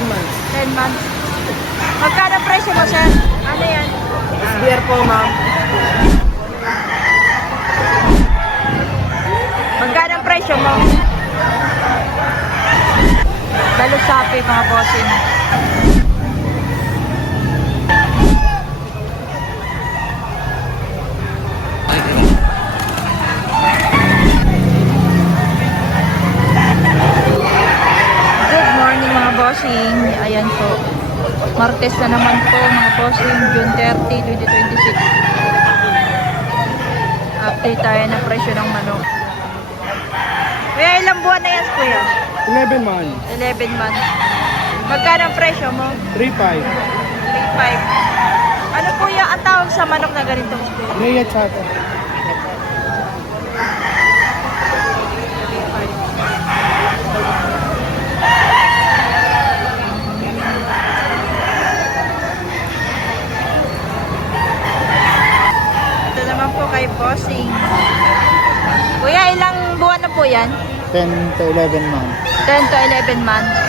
10 months. 10 months. Magkano presyo mo, sir? Ano yan? SBR po, ma'am. Magkano ang presyo mo? Balusapi, mga bossing. Good morning, mga bossing. Ayan po. Martes na naman po, mga bossing. June 30, 2026. Update tayo ng presyo ng manok. Kuya, ilang buwan na yan, kuya? 11 months. 11 months. Magkano ang presyo mo? 3.5. 3.5. Ano kuya ang tawag sa manok na ganitong spray? Rhea Chata. Ito naman po kay Bossing. Kuya, ilang buwan na po yan? 10 to 11 months. 10 to 11 months.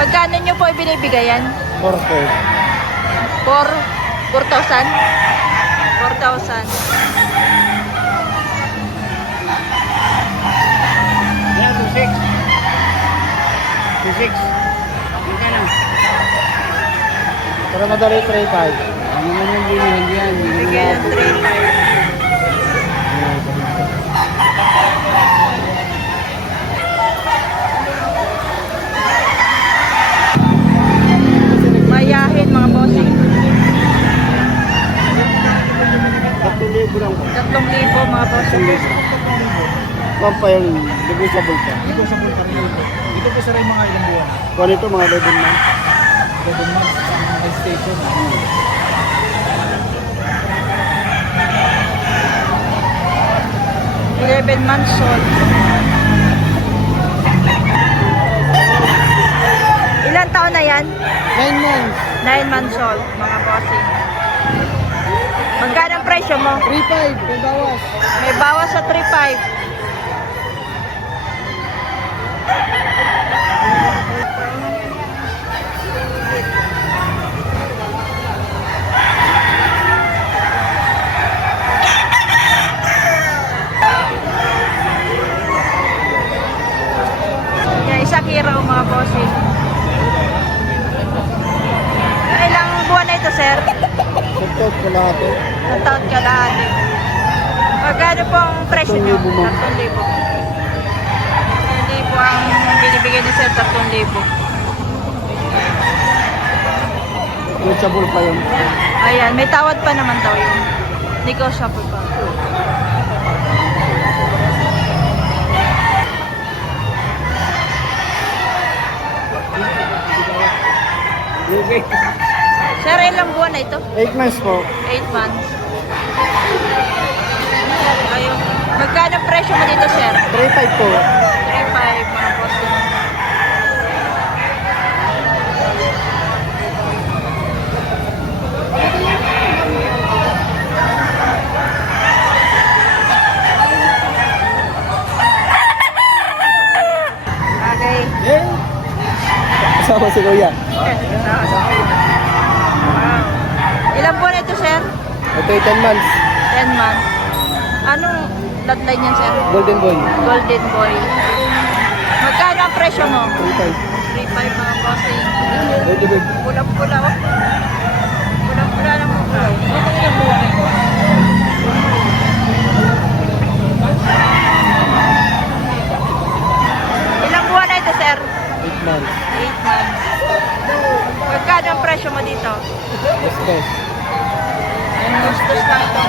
Magkano nyo po ibinibigay yan? 4 4,000? 4,000. Yan, 2.6. 2.6. Hindi na. Para madali 3.5. Ano naman yung bilihan yan? Bigay ng 3,500. Mayahin, mga bossing. 3,000 lang po. 3,000 mga bossing. Kung pa yung negotiable pa. Negotiable pa rin ito. Ito po sir ay mga ilang buwan. Kung ito mga 11 months. 11 months sa mga station. 11 months old. Ilan taon na yan? 9 months. 9 months old, mga bossing. Magkano ang presyo mo? 3.5. May bawas. May bawas sa 3,500. Yan, isa kira o mga bossing. Ilang buwan na ito, sir? Suntok ko lahat eh. Ang taon ka lahat eh. Magkano po ang presyo nyo? 3,000 mo. 3,000. 3,000 ang binibigay ni sir, 3,000. Negotiable pa yun. Ayan, may tawad pa naman daw yun. Negotiable pa. Okay. Sir, ilang buwan na ito? 8 months po. 8 months. Ayun. Magkano presyo mo dito, sir? 3.5 po. 3,500 mga boss. Okay. Kasama si Kuya. Wow. Ilang buwan na ito, sir? Ito ay 10 months. 10 months. Anong bloodline yan, sir? Golden Boy. Golden Boy. Magkano ang presyo mo? 3.5. 3,500 mga bossing. Ready big. Pulang-pula, oh. Pulang-pula ng mukha. Ilang buwan na ito, sir? 8 months. 8 months. Magkano ang presyo mo dito? Best best. Gustos lang ito.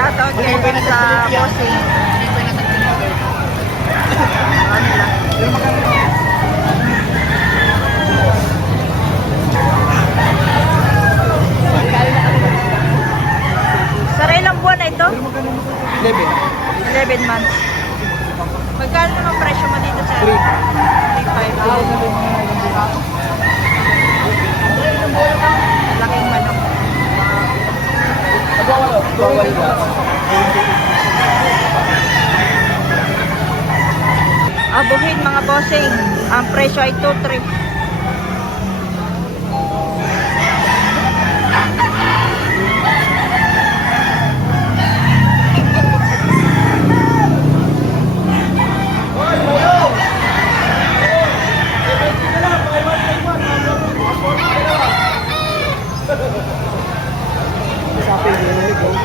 Shoutout kay din sa bossing. Ano lang. Sir, ilang buwan na ito? 11 months. Magkano naman presyo mo dito, sir? 3,500. Laking manok. bawal ba? Abuhin mga bossing. Ang presyo ay 2-3.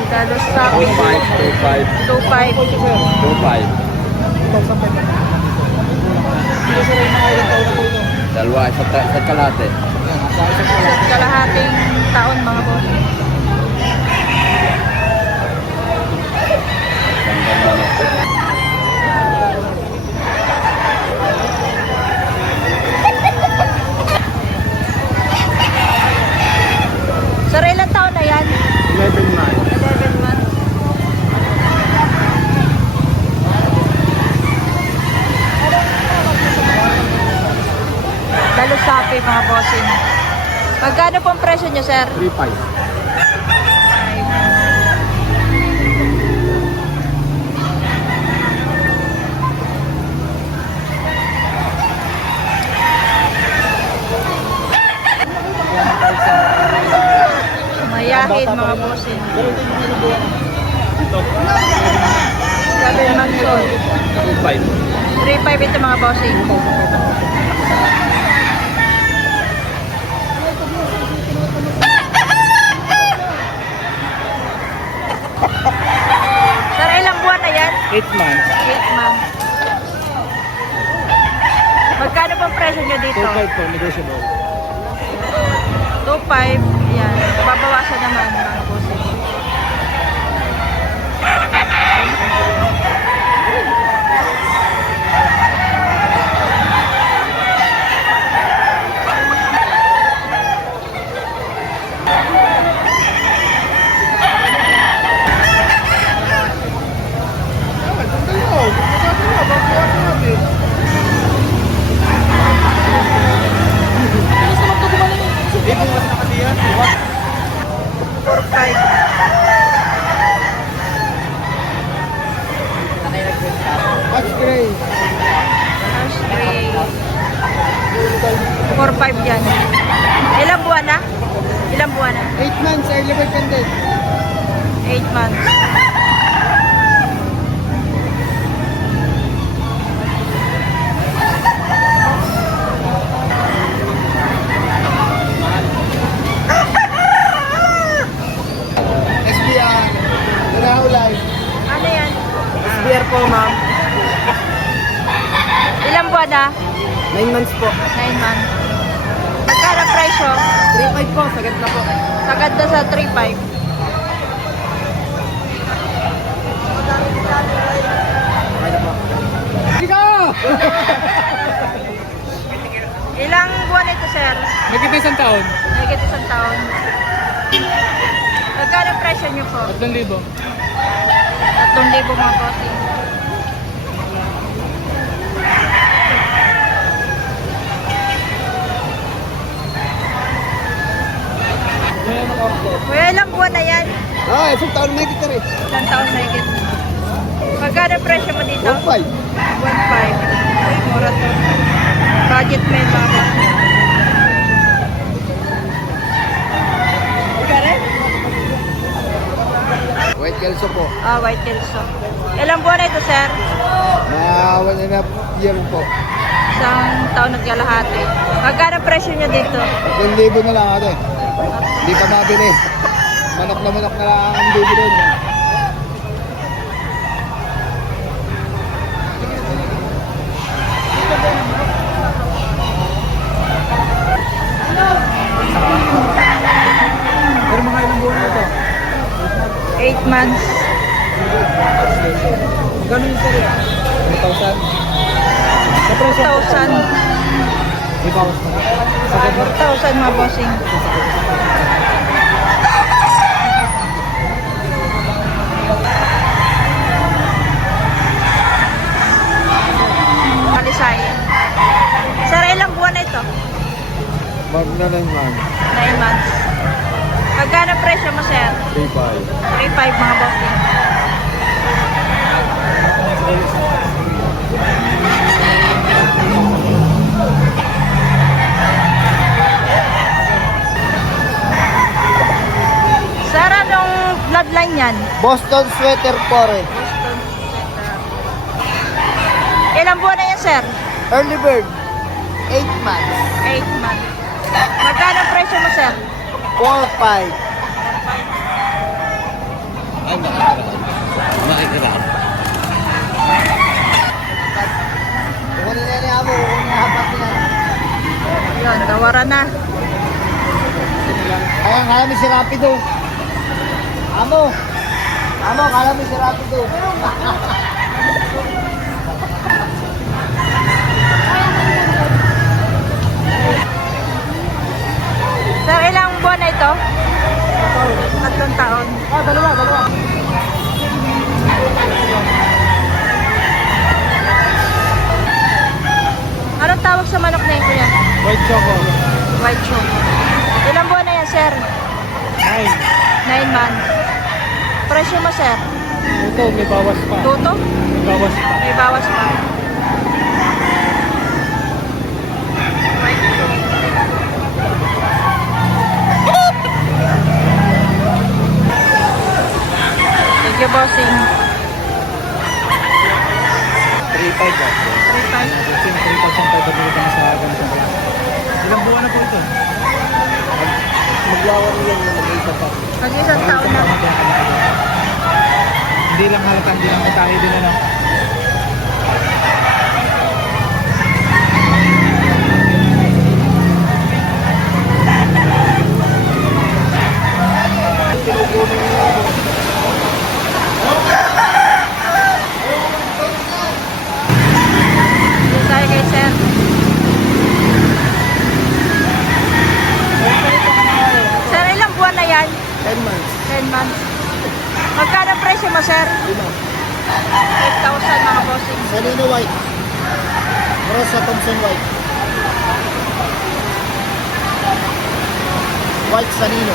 Dalos sa 2.5. 2.5. Dalawa sa kalate. Sa kalahating taon mga bossing. Sir, ilang taon na yan? 11 months. 11 months. Dalos sapi mga bossing. Magkano pong presyo nyo, sir? 3.5. Mayahin mga bossing. 7 months old. 2.5. 3.5 ito mga bossing. Sir, ilang buwan na yan? 8 months. 8 months. Magkano pong presyo nyo dito? 2.5 po, negotiable. 2.5. Yan. Babawasan naman mga bossing. Hindi po mas nakatiyan. 4.5. Match gray. Ash gray. 4.5 yan. Ilang buwan na? Ilang buwan na? 8 months, early bird pendant. 8 months. SBR. Nahulay. Ano yan? SBR po, ma'am. Ilang buwan na? 9 months po. 9 months. Magkano ang presyo? 3.5 po, sagad na po. Sagad na sa 3.5. Okay na po. Sige! Ilang buwan ito, sir? Nagkita isang taon. Higit isang taon. Magkano ang presyo nyo po? 3,000. 3,000 mga bossing. Kuya, ilang buwan na yan? Ah, isang taon na kita rin. Isang taon na higit. Magkano ang presyo mo dito? 1.5. 1.5. Ay, mura to. Budget may mga bossing. White Kelso po. Ah, white kelso. Ilang buwan na ito, sir? Mga 1.5 year po. Isang taon at kalahati. Magkano ang presyo niya dito? 2,000 na lang ate. Hindi pa mabili. Manok na lang ang bibili niya. Pero mga ilang buwan na ito? 8 months. Magkano yung sir? 1,000? Sa presyo? 4,000. May bawas na. 4,000 mga bossing. Kalisay. Sir, ilang buwan na ito? Mag na lang man. 9 months. Magkano presyo presyo mo, sir? 3.5. 3.5 mga bossing. Sir, anong bloodline yan? Boston Sweater Forest. Ilang buwan na yan, sir? Early bird. 8 months. 8 months. Magkano ang presyo mo, sir? 4-5. Ay, makikiraan. Makikiraan. Kukunin na niya mo. Kukunin na hapat niya. Yan, tawaran na. Ayan, kala mo si Rapido. Amo. Amo, kala mo si Rapido. Sir, ilang buwan na ito? 3 taon. Dalawa. Anong tawag sa manok na yun, kuya? White choco. White choco. Ilang buwan na yan, sir? 9. 9 months. Presyo mo, sir? Ito, may bawas pa. Tuto? May bawas pa. May bawas pa. White choco. Thank you, bossing. 3.5 ba? 3.5. Kasi 3,500 na sa ganitong klase. Ilang buwan na po ito? Maglawan yan yung mag-isa pa. Mag-isang taon na. Hindi lang halata, hindi lang matahi din ano. Dito tayo kay sir. Sir, ilang buwan na yan? 10 months. 10 months. Magkano ang presyo mo, sir? 8,000 mga bossing. Sanino White. Rosa Thompson White. White Sanino.